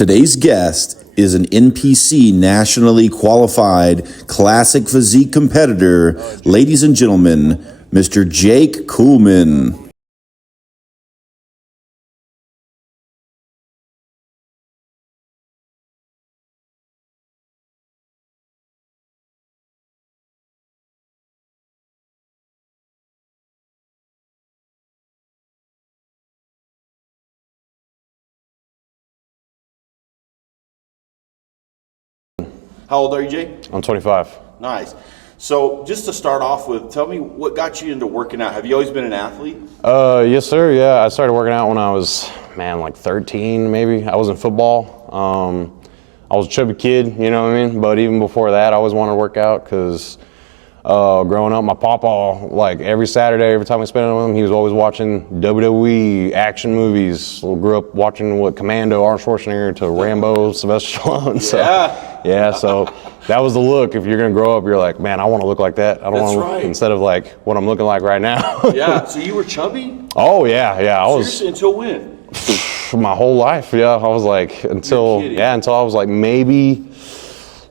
Today's guest is an NPC nationally qualified classic physique competitor. Ladies and gentlemen, Mr. Jake Kuhlman. How old are you, Jake? I'm 25. Nice. So just to start off with, tell me what got you into working out. Have you always been an athlete? Yes, sir. Yeah, I started working out when I was, like 13, maybe. I was in football. I was a chubby kid, you know what I mean? But even before that, I always wanted to work out because growing up, my papa, like every Saturday, every time we spent it with him, he was always watching WWE, action movies. We grew up watching Commando, Arnold Schwarzenegger, to Rambo, Sylvester Stallone. So that was the look. If you're gonna grow up, you're like, man, I want to look like that. I don't want to, right. instead of like what I'm looking like right now. Yeah. So you were chubby? Oh yeah. I was. Seriously, until when? My whole life. Yeah, I was like until I was like maybe.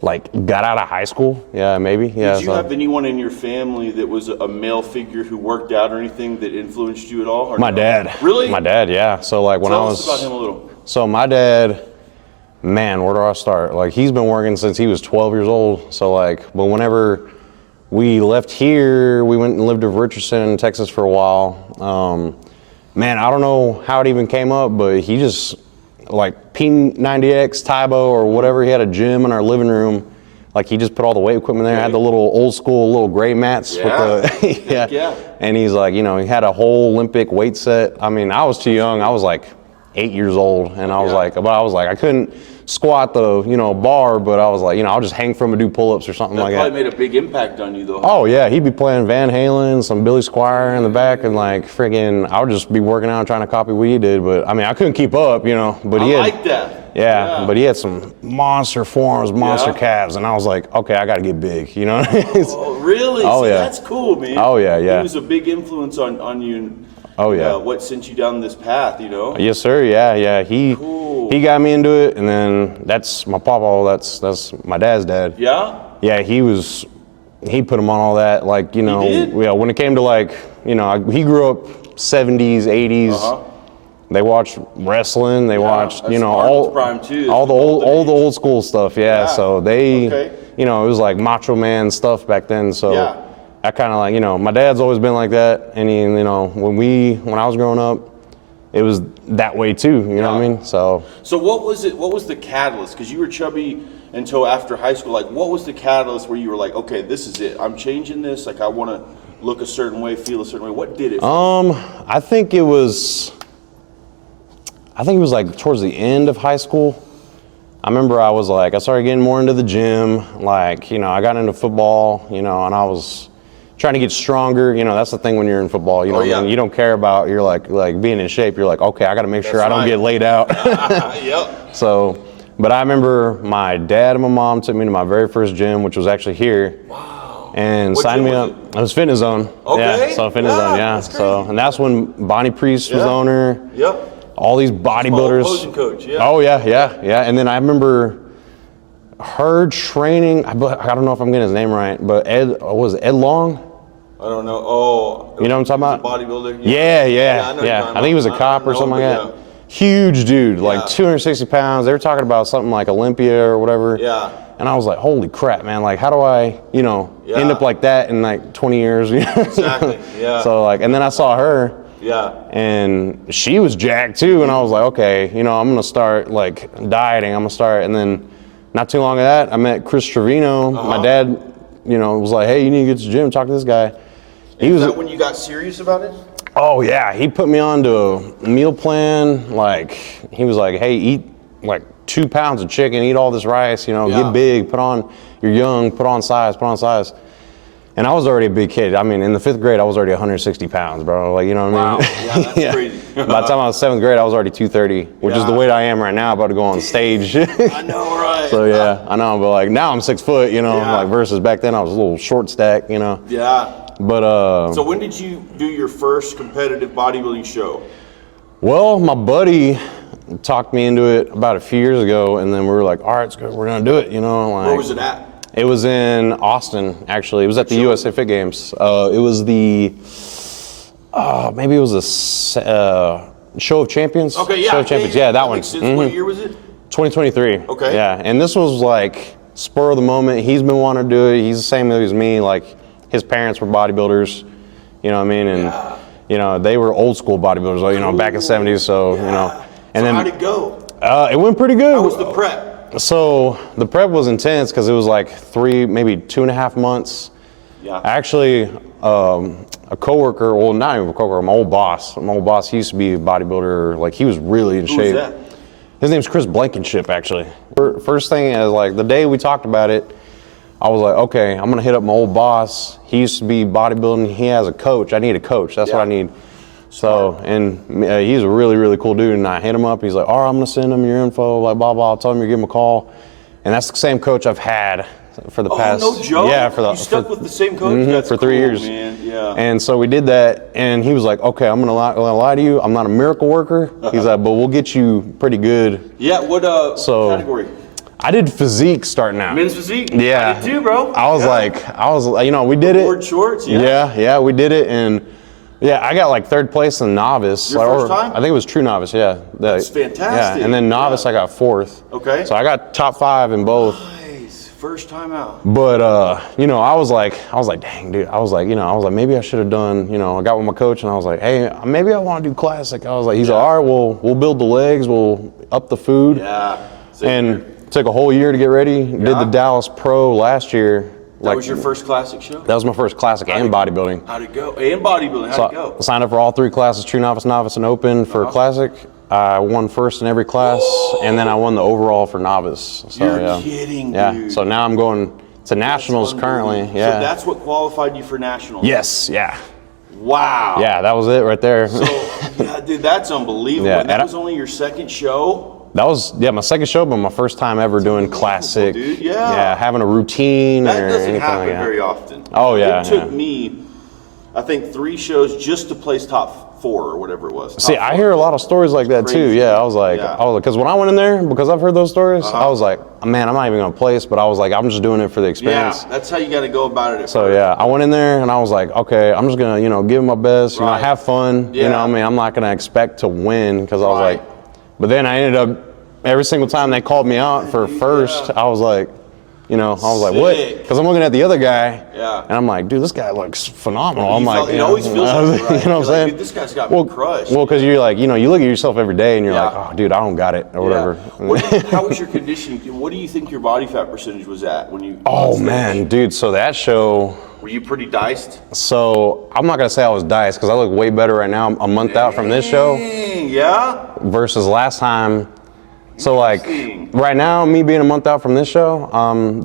Like got out of high school, maybe. Did you have anyone in your family that was a male figure who worked out or anything that influenced you at all? My dad. Really? My dad, yeah. So like when Tell us about him a little. So my dad, man, where do I start? Like he's been working since he was 12 years old. So like, but whenever we left here, we went and lived in Richardson, Texas for a while. Man, I don't know how it even came up, but he just, like P90X, Tybo, or whatever. He had a gym in our living room. Like he just put all the weight equipment there. Had the little old school little gray mats with the And he's like, you know, he had a whole Olympic weight set. I mean, I was too young. I was like 8 years old, and I was like, I couldn't squat the bar, but I was like, I'll just hang from and do pull-ups or something like that. That probably made a big impact on you though. Oh yeah, he'd be playing Van Halen, some Billy Squier in the back, and like friggin', I would just be working out trying to copy what he did. But I mean, I couldn't keep up, but he had, like that. Yeah, but he had some monster forearms, monster calves, and I was like, okay, I got to get big, Oh really? Oh yeah, that's cool, man. Oh yeah. He was a big influence on you. Oh yeah. What sent you down this path, Yes sir. Yeah. He got me into it, and then that's my papa. That's my dad's dad. Yeah. Yeah, he put him on all that. Like He did? Yeah. When it came to like he grew up 70s, 80s. They watched wrestling. They watched all the old school stuff. Yeah. So they it was like Macho Man stuff back then. So. I kind of like, my dad's always been like that, and when I was growing up, it was that way too, you know what I mean? So what was the catalyst? Because you were chubby until after high school. Like, what was the catalyst where you were like, okay, this is it. I'm changing this. Like, I want to look a certain way, feel a certain way. What did it? I think it was like towards the end of high school. I remember I started getting more into the gym. Like, I got into football, and I was trying to get stronger. That's the thing when you're in football. You don't care about you're like being in shape. You're like, okay, I got to make sure I don't get laid out. Yep. So, but I remember my dad and my mom took me to my very first gym, which was actually here. Wow. And signed me up. It was Fitness Zone. Okay. Yeah. So Fitness Zone. Yeah. That's crazy. So, and that's when Bonnie Priest was owner. Yep. All these bodybuilders. Opposing coach. Yeah. Oh yeah. And then I remember her training. I don't know if I'm getting his name right, but Ed Long? I don't know. Oh, you know what I'm talking about? Bodybuilder. Yeah. I think he was a cop or something like that. Huge dude, like 260 pounds. They were talking about something like Olympia or whatever. Yeah. And I was like, holy crap, man! Like, how do I, end up like that in like 20 years? Exactly. Yeah. So and then I saw her. Yeah. And she was jacked too, and I was like, okay, I'm gonna start like dieting. I'm gonna start, and then not too long of that, I met Chris Trevino. My dad, was like, hey, you need to get to the gym, talk to this guy. Is that when you got serious about it? Oh yeah, he put me on to a meal plan. Like he was like, hey, eat like 2 pounds of chicken, eat all this rice, get big, you're young, put on size. And I was already a big kid. I mean, in the 5th grade, I was already 160 pounds, bro. Like, you know what I mean? Yeah, that's crazy. By the time I was 7th grade, I was already 230, which is the weight I am right now, about to go on stage. I know, right? So yeah, I know, but like now I'm 6 foot, like versus back then I was a little short stack, Yeah. But so when did you do your first competitive bodybuilding show? Well, my buddy talked me into it about a few years ago, and then we were like, all right, we're gonna do it, you know. Like, where was it at? It was in Austin, actually. It was at the USA Fit Games. It was the, maybe it was a Show of Champions. Okay, yeah. Show of Champions, yeah, that one. What year was it? 2023. Okay. Yeah, and this was like spur of the moment. He's been wanting to do it. He's the same as me. Like, his parents were bodybuilders, you know what I mean? And, you know, they were old school bodybuilders, you know, back in the 70s, so, you know. And so then, how'd it go? It went pretty good. How was the prep? So the prep was intense because it was like 3, maybe 2.5 months. Yeah. Actually, a coworker, well, not even a coworker, my old boss. My old boss, he used to be a bodybuilder. Like, he was really in shape. Who's that? His name's Chris Blankenship, actually. First thing is, like, the day we talked about it, I was like, okay, I'm gonna hit up my old boss. He used to be bodybuilding. He has a coach. I need a coach. That's what I need. So, and he's a really, really cool dude, and I hit him up. He's like, all right, I'm gonna send him your info, like, blah, blah. I'll tell him you give him a call. And that's the same coach I've had for the past. Oh, no joke? Yeah, you stuck with the same coach? That's for 3 years. Man. Yeah. And so we did that, and he was like, okay, I'm gonna lie to you. I'm not a miracle worker. He's like, but we'll get you pretty good. Yeah, what category? I did physique starting out. Men's physique? Yeah. I did too, bro. I was like, you know, we did it. Board shorts, Yeah, we did it, and yeah, I got like 3rd place in novice. Your first time? I think it was true novice, yeah. That's fantastic. Yeah, and then novice I got 4th. Okay. So I got top 5 in both. Nice, first time out. But you know, I was like, dang, dude. I was like, maybe I should have done, you know, I got with my coach and I was like, hey, maybe I want to do classic. I was like, he's like, all right, we'll build the legs, we'll up the food. Yeah. And took a whole year to get ready. Did the Dallas Pro last year. That was your first classic show? That was my first classic and bodybuilding. How'd it go? And bodybuilding, how'd it go? I signed up for all 3 classes, true novice, novice, and open for classic. I won first in every class, and then I won the overall for novice. So, You're kidding, dude. So now I'm going to nationals currently. Yeah. So that's what qualified you for nationals? Yes, yeah. Wow. Yeah, that was it right there. So, yeah, dude, that's unbelievable. Yeah, and that was only your second show? That was, my second show, but my first time ever doing classic. Dude, Yeah, having a routine or that doesn't anything happen like that. very often. Oh, yeah. It took me, I think, 3 shows just to place top 4 or whatever it was. See, I hear a lot of stories like that too. Yeah, I was like, because when I went in there, because I've heard those stories, I was like, man, I'm not even gonna place, but I was like, I'm just doing it for the experience. Yeah, that's how you got to go about it. So yeah, I went in there and I was like, okay, I'm just gonna, give it my best, you know, have fun. Yeah. You know, I mean, I'm not gonna expect to win because I was like, but then I ended up every single time they called me out for first, I was like, what? Because I'm looking at the other guy, and I'm like, dude, this guy looks phenomenal. I'm like, it always feels like it, right? You know what I'm saying? Dude, this guy's got me crushed. Well, because you're like, you look at yourself every day and you're like, oh, dude, I don't got it or whatever. How was your conditioning? What do you think your body fat percentage was at when you? Oh man, dude. So that show. Were you pretty diced? So I'm not gonna say I was diced because I look way better right now. I'm a month out from this show. Yeah. Versus last time. So like right now, me being a month out from this show,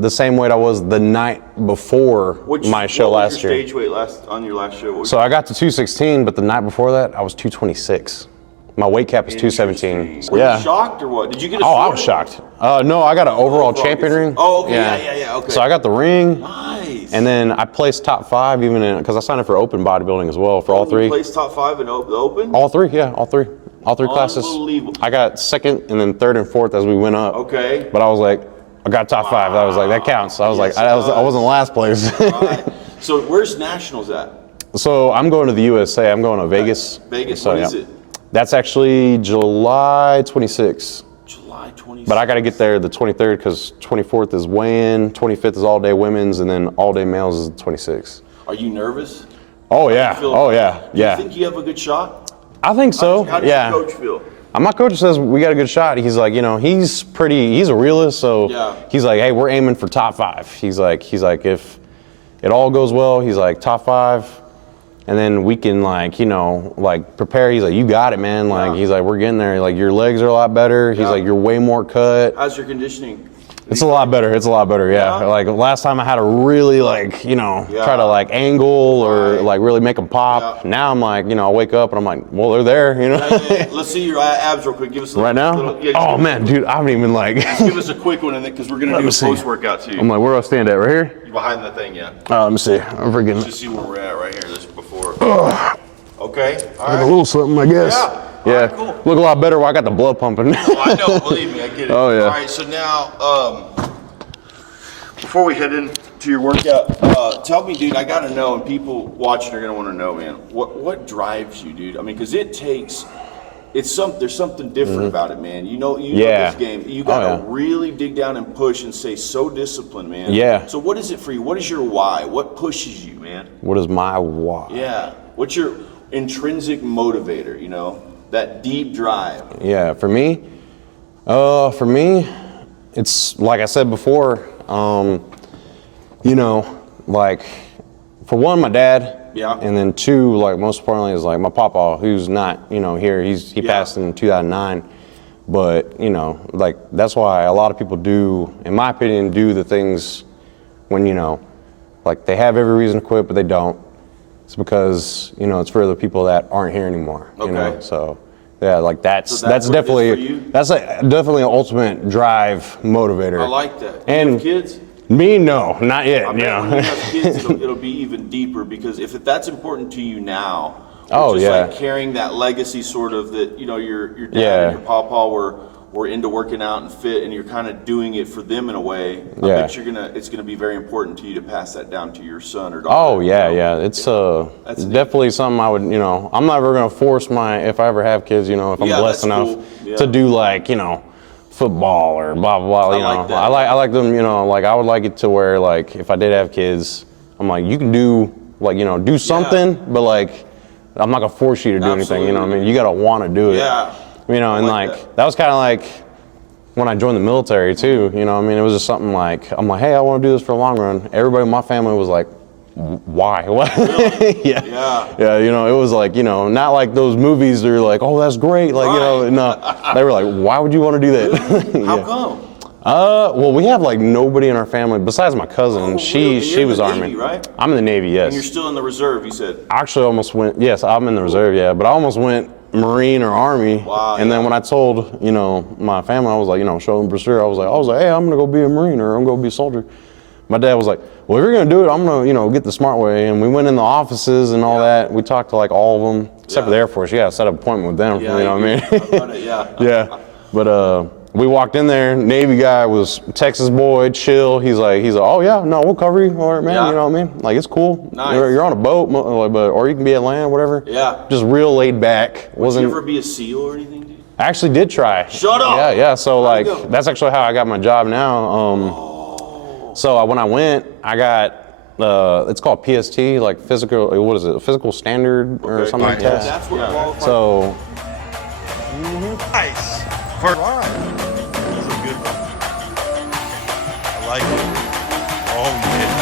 the same weight I was the night before my show last year. What was your stage weight on your last show? So I got to 216, but the night before that, I was 226. My weight cap is 217. Were you shocked or what? Did you get a I was shocked. No, I got an overall champion ring. Oh, okay, yeah, okay. So I got the ring. Nice. And then I placed top 5 even in, because I signed up for open bodybuilding as well for all 3. You placed top 5 in the open? All 3, yeah, all 3. All 3 classes. Unbelievable. I got 2nd and then 3rd and 4th as we went up. Okay. But I was like, I got top 5. I was like, that counts. I was like, I wasn't last place. Right. So where's nationals at? So I'm going to the USA. I'm going to Vegas. Vegas, so, when is it? That's actually July 26th. July 26th. But I got to get there the 23rd because 24th is weigh-in, 25th is all-day women's, and then all-day males is the 26th. Are you nervous? Oh, yeah. Oh, yeah. Do you think you have a good shot? I think so. How does your coach feel? My coach says we got a good shot. He's like, he's a realist, so he's like, hey, we're aiming for top 5. He's like, if it all goes well, he's like, top 5. And then we can prepare. He's like, you got it, man. He's like, we're getting there. Like, your legs are a lot better. He's like, you're way more cut. How's your conditioning? It's a lot better. It's a lot better. Yeah. Like last time I had to really try to angle or really make them pop. Yeah. Now I'm like, I wake up and I'm like, well, they're there, Let's see your abs real quick. Give us a right now. Oh man, dude, I haven't even give us a quick one in it because we're gonna do a post workout too. I'm like, where do I stand at? Right here? You're behind the thing, yeah. Let me see. I'm freaking. Let's just see where we're at right here. This is before. Okay. All right. A little something, I guess. Yeah. Yeah, cool. look a lot better when I got the blood pumping. Oh, I know, believe me, I get it. Oh, yeah. All right, so now, before we head into your workout, tell me, dude, I gotta know, and people watching are gonna wanna know, man, what drives you, dude? I mean, because there's something different about it, man. You know this game. You gotta really dig down and push and stay so disciplined, man. Yeah. So what is it for you? What is your why? What pushes you, man? What is my why? Yeah. What's your intrinsic motivator, you know? That deep drive. Yeah, for me, it's like I said before, you know, like for one, my dad. Yeah. And then two, like most importantly, is like my papa, who's not, you know, here. He passed in 2009. But, you know, like that's why a lot of people do, in my opinion, do the things when, you know, like they have every reason to quit, but they don't. It's because, you know, it's for the people that aren't here anymore. Okay. You know? So yeah, like that's what it is definitely for you? that's definitely an ultimate drive motivator. I like that. And you have kids? Me, no, not yet. I bet Yeah. when you have kids, it'll be even deeper, because if that's important to you now, Oh, just yeah. like carrying that legacy, sort of, that, you know, your dad and your papa were into working out and fit, and you're kind of doing it for them in a way. I bet it's gonna be very important to you to pass that down to your son or daughter. Oh yeah, yeah. It's definitely something I would, you know, I'm never gonna force if I ever have kids, you know, if I'm blessed enough to do, like, you know, football or blah blah blah. You know, like that. I like them. You know, like I would like it to where, like, if I did have kids, I'm like, you can do, like, you know, do something, but like, I'm not gonna force you to do anything. You know what I mean? You gotta want to do it. Yeah. You know, and like that was kind of like when I joined the military too. You know, I mean, it was just something like, I'm like, hey, I want to do this for the long run. Everybody in my family was like, why? What? Yeah. You know, it was like, you know, not like those movies. They're like, oh, that's great. Like, you know, no, they were like, why would you want to do that? How come? Well, we have like nobody in our family besides my cousin. Oh, she was in the Army. Navy, right? I'm in the Navy, yes. And you're still in the reserve, you said. I actually almost went. Yes, I'm in the reserve. Yeah, but I almost went Marine or Army. Wow. And then when I told, you know, my family, I was like, you know, show them brochure. I was like, hey, I'm gonna go be a Marine, or I'm gonna be a soldier. My dad was like, well, if you're gonna do it, I'm gonna, you know, get the smart way. And we went in the offices and all that. We talked to like all of them, except for the Air Force. You gotta set up an appointment with them. Yeah, you know what I mean? Yeah. But we walked in there. Navy guy was Texas boy, chill. He's like, oh yeah, no, we'll cover you, all right, man. Yeah. You know what I mean? Like, it's cool. Nice. You're on a boat, or you can be at land, whatever. Yeah. Just real laid back. Did you ever be a SEAL or anything, dude? I actually did try. Shut up. Yeah. So How'd it like, go? that's actually how I got my job now. So when I went, I got, it's called PST, like physical, what is it? Physical standard or something like that. That's what qualifies. So. Nice. First line. That's a good one. I like it. Oh, yeah.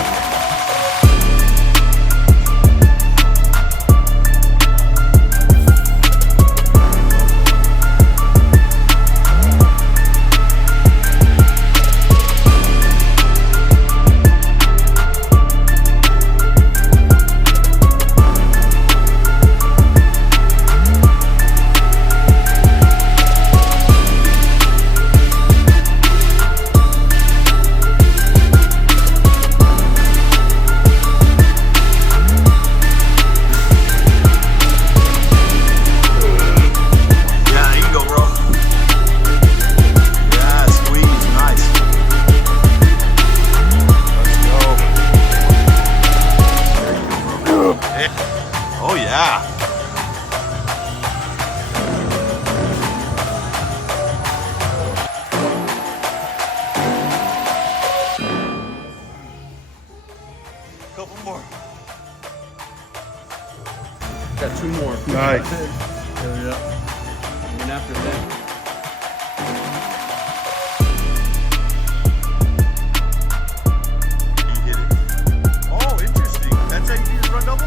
Oh yeah. Couple more. Got two more. Nice. And after that, He hit it. Oh, interesting. That's how you do your front double?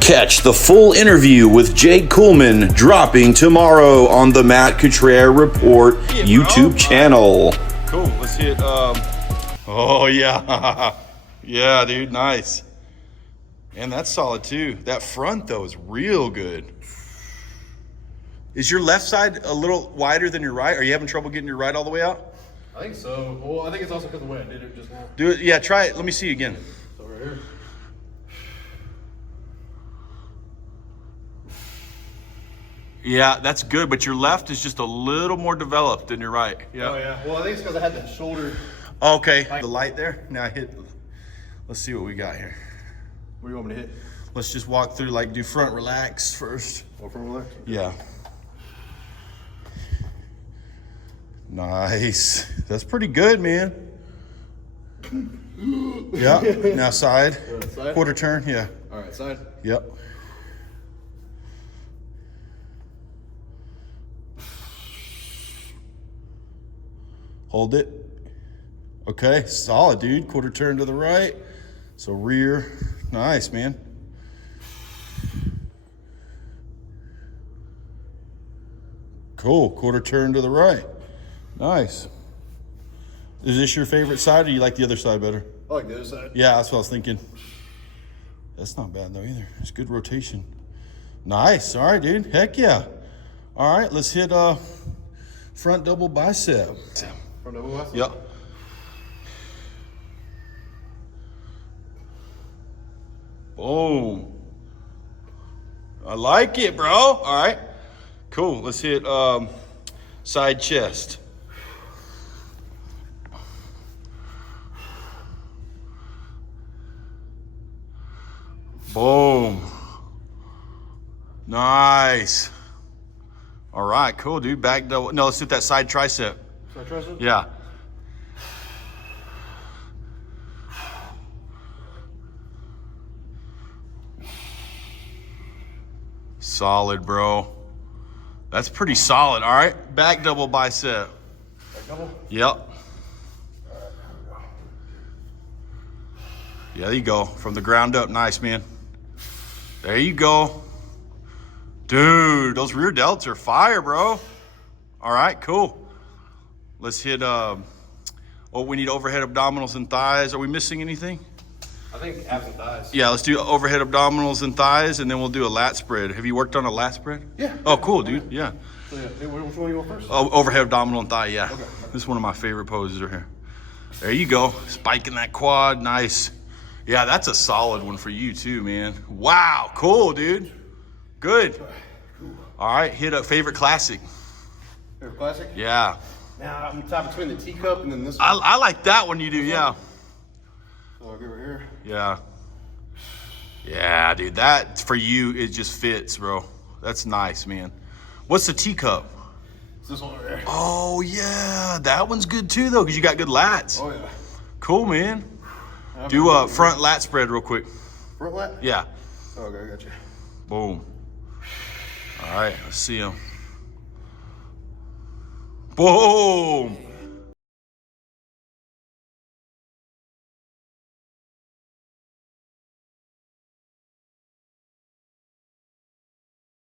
Catch the full interview with Jake Kuhlman dropping tomorrow on the Matt Cutrer Report YouTube channel. Cool. Let's hit. Oh yeah. Yeah, dude. Nice. And that's solid too. That front though is real good. Is your left side a little wider than your right? Are you having trouble getting your right all the way out? I think so. Well, I think it's also because of the way I did it just now. Do it. Yeah. Try it. Let me see again. So right here. Yeah, that's good, but your left is just a little more developed than your right. Yeah. Oh yeah. Well, I think it's because I had the shoulder. Okay. The light there. Now hit. Let's see what we got here. What do you want me to hit? Let's just walk through, like do front relax first. Or from there? Yeah. Nice. That's pretty good, man. Yeah. Now side. Side? Quarter turn. Yeah. All right, side. Yep. Hold it. Okay, solid, dude. Quarter turn to the right. So rear. Nice, man. Cool. Quarter turn to the right. Nice. Is this your favorite side, or you like the other side better? I like the other side. Yeah, that's what I was thinking. That's not bad, though, either. It's good rotation. Nice. All right, dude. Heck yeah. All right, let's hit front double bicep. Front double bicep? Yep. Boom. I like it, bro. All right. Cool. Let's hit side chest. Boom. Nice. All right, cool, dude. Back double. No, let's hit that side tricep. Side tricep? Yeah. Solid, bro. That's pretty solid. All right, back double bicep. Back double? Yep. Yeah, there you go. From the ground up. Nice, man. There you go. Dude, those rear delts are fire, bro. All right, cool. Let's hit, we need overhead abdominals and thighs. Are we missing anything? I think abs and thighs. Yeah, let's do overhead abdominals and thighs, and then we'll do a lat spread. Have you worked on a lat spread? Yeah. Oh, cool, dude. Yeah. So, yeah. Hey, which one you want first? Oh, overhead abdominal and thigh, yeah. Okay. This is one of my favorite poses right here. There you go. Spiking that quad. Nice. Yeah, that's a solid one for you too, man. Wow, cool, dude. Good. All right, hit a favorite classic. Favorite classic? Yeah. Now, I'm tied between the teacup and then this one. I like that one you do, yeah. So I'll go over here. Yeah. Yeah, dude, that for you, it just fits, bro. That's nice, man. What's the teacup? It's this one over here. Oh, yeah. That one's good too, though, because you got good lats. Oh, yeah. Cool, man. Do a front lat spread real quick. Front lat? Yeah. Oh, okay, I got you. Boom. All right, let's see him. Boom.